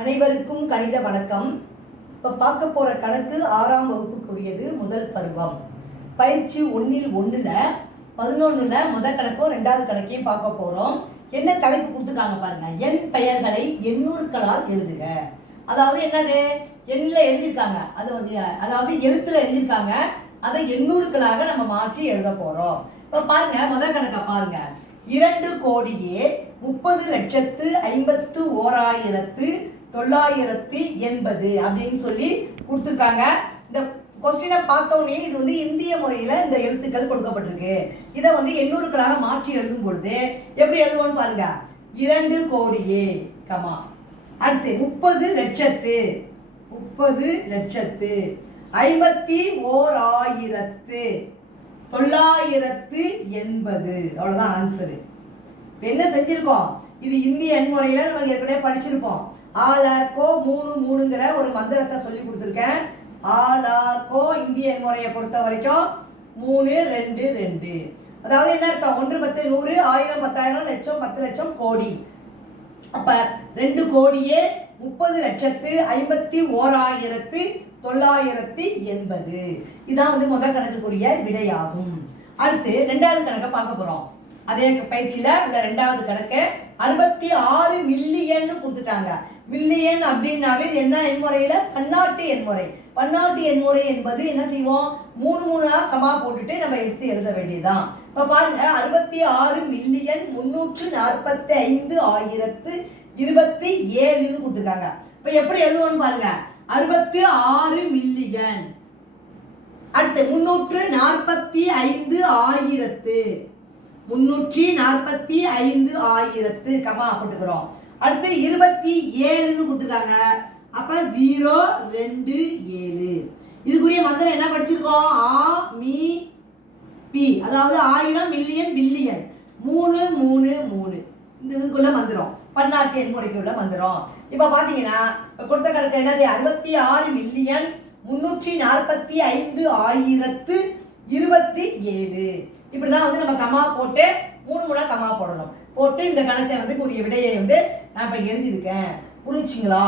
அனைவருக்கும் கணித வணக்கம். இப்போ பார்க்க போகிற கணக்கு 6ஆம் வகுப்புக்குரியது முதல் பருவம். பயிற்சி 1ல் 11ல் முதல் கணக்கும் 2வது கணக்கையும் பார்க்க போகிறோம். என்ன தலைப்பு கொடுத்துருக்காங்க பாருங்க. எண் பெயர்களை எண்ணூறுக்களால் எழுதுக. அதாவது என்னது, எண்ணில் எழுதியிருக்காங்க, அது வந்து அதாவது எழுத்துல எழுதியிருக்காங்க, அதை எண்ணூறுக்களாக நம்ம மாற்றி எழுத போகிறோம். இப்போ பாருங்க, முதல் கணக்கை பாருங்க. 2,30,51,980 அப்படின்னு சொல்லி கொடுத்துருக்காங்க. இந்த கொஸ்டினை பார்த்தோன்னே இது வந்து இந்திய முறையில் இந்த எழுத்துக்கள் கொடுக்கப்பட்டிருக்கு. இதை வந்து எண்ணூறுக்களாக மாற்றி எழுதும் பொழுது எப்படி எழுதுவோம்னு பாருங்க. 2 கோடியே கமா அடுத்து 30,50,51,980 அவ்வளோதான் ஆன்சரு. இப்போ என்ன செஞ்சுருக்கோம், இது இந்திய எண் முறையில் நம்ம ஏற்கனவே படிச்சிருப்போம். ஆலாக்கோ 3 ஒரு மந்திரத்தை சொல்லி கொடுத்துருக்கேன். ஆலாக்கோ இந்திய எண் முறையை பொறுத்த வரைக்கும் 3 2 2. அதாவது என்ன அர்த்தம், 1 10 100 1000 10,000 லட்சம் 10 லட்சம் கோடி. அப்போ 2 கோடியே 30,51,980 இதான் வந்து முதல் கணக்குக்குரிய விடையாகும். அடுத்து 2வது கணக்கை பார்க்க போகிறோம். அதே பயிற்சியில் உள்ள 2வது கணக்கு 66 மில்லியன் கொடுத்துட்டாங்க. மில்லியன் அப்படின்னாவே இது என்ன எண்முறையில், பன்னாட்டு எண்முறை. பன்னாட்டு எண்முறை என்பது என்ன செய்வோம், 3 கமா போட்டுட்டு நம்ம எடுத்து எழுத வேண்டியதுதான். இப்போ பாருங்க, 66,345,027 கொடுத்துருக்காங்க. இப்போ எப்படி எழுதுவோம்னு பாருங்க. 66 மில்லியன், அடுத்து 345,000 கமா போட்டுக்கிறோம். அடுத்து 27 கொடுத்துருக்காங்க. அப்ப 0 2 7. இதுக்குரிய மந்திரம் என்ன படிச்சிருக்கோம், ஆ மீ பி, அதாவது 1000 மில்லியன் பில்லியன் 3 3 3. இந்த இதுக்குள்ள மந்திரம் பன்னாட்டு எண்முறைக்குள்ள மந்திரம். இப்ப பாத்தீங்கன்னா கொடுத்த கணக்கு என்னது, 66,345,027. இப்படிதான் வந்து நம்ம கமா போட்டு 3 கமா போடணும். போட்டு இந்த கணக்கை வந்து கூடிய விடையை வந்து நான் இப்ப எழுதியிருக்கேன். புரிஞ்சுங்களா?